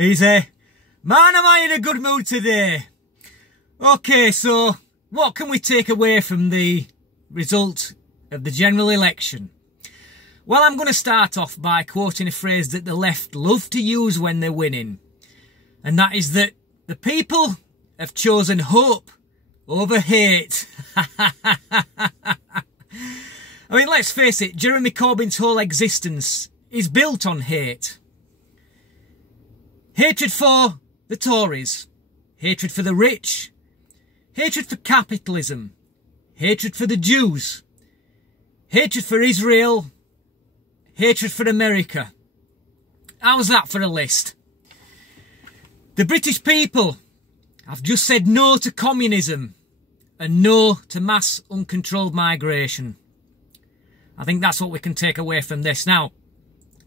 He's man, am I in a good mood today? Okay, so what can we take away from the result of the general election? Well, I'm going to start off by quoting a phrase that the left love to use when they're winning. And that is that the people have chosen hope over hate. I mean, let's face it, Jeremy Corbyn's whole existence is built on hate. Hatred for the Tories, hatred for the rich, hatred for capitalism, hatred for the Jews, hatred for Israel, hatred for America. How's that for a list? The British people have just said no to communism and no to mass uncontrolled migration. I think that's what we can take away from this. Now,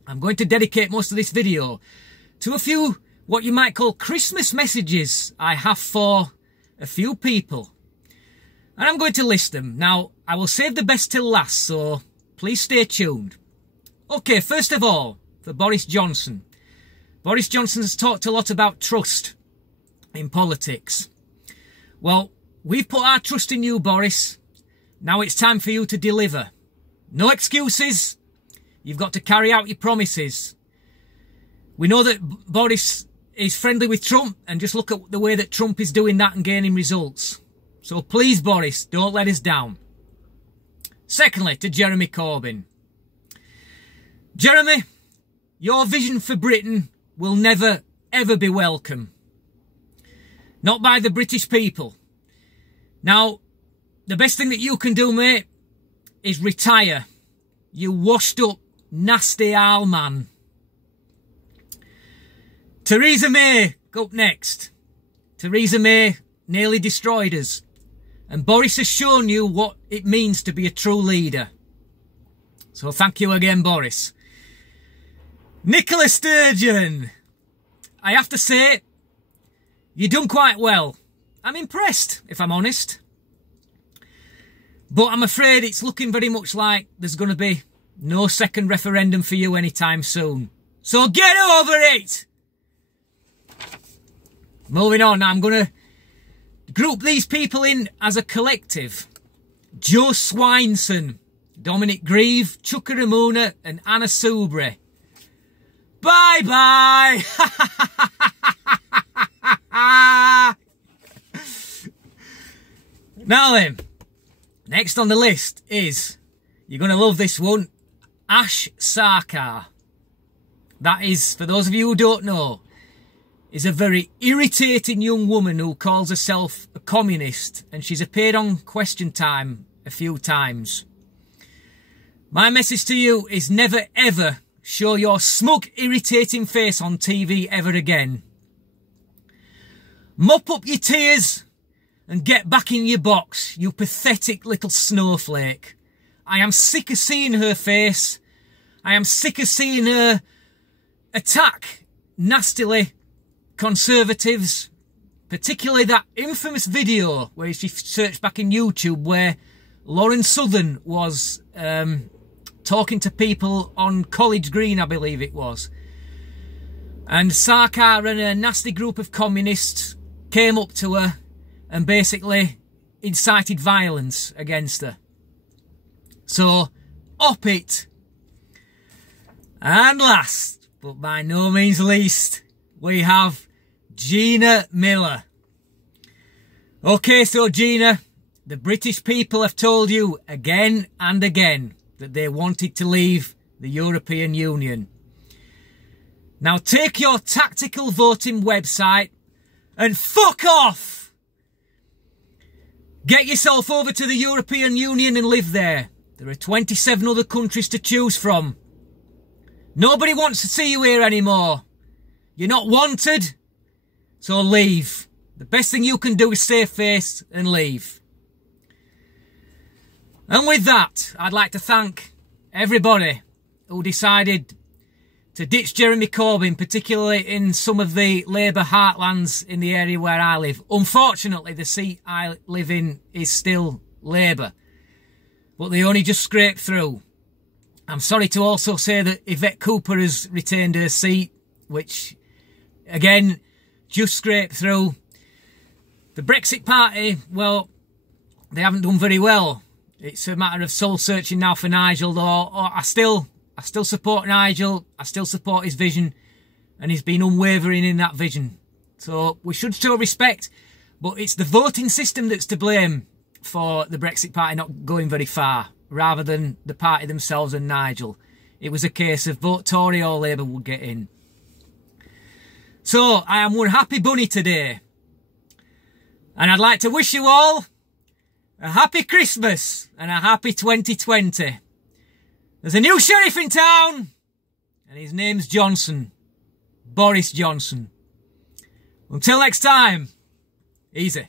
I'm going to dedicate most of this video to a few what you might call Christmas messages I have for a few people. And I'm going to list them. Now, I will save the best till last, so please stay tuned. Okay, first of all, for Boris Johnson. Boris Johnson has talked a lot about trust in politics. Well, we've put our trust in you, Boris. Now it's time for you to deliver. No excuses. You've got to carry out your promises. We know that Boris is friendly with Trump, and just look at the way that Trump is doing that and gaining results. So please, Boris, don't let us down. Secondly, to Jeremy Corbyn. Jeremy, your vision for Britain will never, ever be welcome. Not by the British people. Now, the best thing that you can do, mate, is retire. You washed up, nasty owl man. Theresa May, up next. Theresa May nearly destroyed us. And Boris has shown you what it means to be a true leader. So thank you again, Boris. Nicola Sturgeon. I have to say, you've done quite well. I'm impressed, if I'm honest. But I'm afraid it's looking very much like there's going to be no second referendum for you anytime soon. So get over it! Moving on, now I'm going to group these people in as a collective. Joe Swinson, Dominic Grieve, Chuka Ramuna and Anna Soubry. Bye-bye! Now then, next on the list is, you're going to love this one, Ash Sarkar. That is, for those of you who don't know, is a very irritating young woman who calls herself a communist, and she's appeared on Question Time a few times. My message to you is never ever show your smug, irritating face on TV ever again. Mop up your tears and get back in your box, you pathetic little snowflake. I am sick of seeing her face. I am sick of seeing her attack nastily Conservatives, particularly that infamous video where she searched back in YouTube where Lauren Southern was talking to people on College Green, I believe it was. And Sarkar and a nasty group of communists came up to her and basically incited violence against her. So, up it. And last, but by no means least, we have Gina Miller. Okay, so Gina, the British people have told you again and again that they wanted to leave the European Union. Now take your tactical voting website and fuck off! Get yourself over to the European Union and live there. There are 27 other countries to choose from. Nobody wants to see you here anymore. You're not wanted, so leave. The best thing you can do is save face and leave. And with that, I'd like to thank everybody who decided to ditch Jeremy Corbyn, particularly in some of the Labour heartlands in the area where I live. Unfortunately, the seat I live in is still Labour, but they only just scraped through. I'm sorry to also say that Yvette Cooper has retained her seat, which again, just scraped through. The Brexit Party, well, they haven't done very well. It's a matter of soul searching now for Nigel, though. I still support Nigel. I still support his vision, and he's been unwavering in that vision. So we should show respect, but it's the voting system that's to blame for the Brexit Party not going very far, rather than the party themselves and Nigel. It was a case of vote Tory or Labour would get in. So I am one happy bunny today. And I'd like to wish you all a happy Christmas and a happy 2020. There's a new sheriff in town, and his name's Johnson. Boris Johnson. Until next time, easy.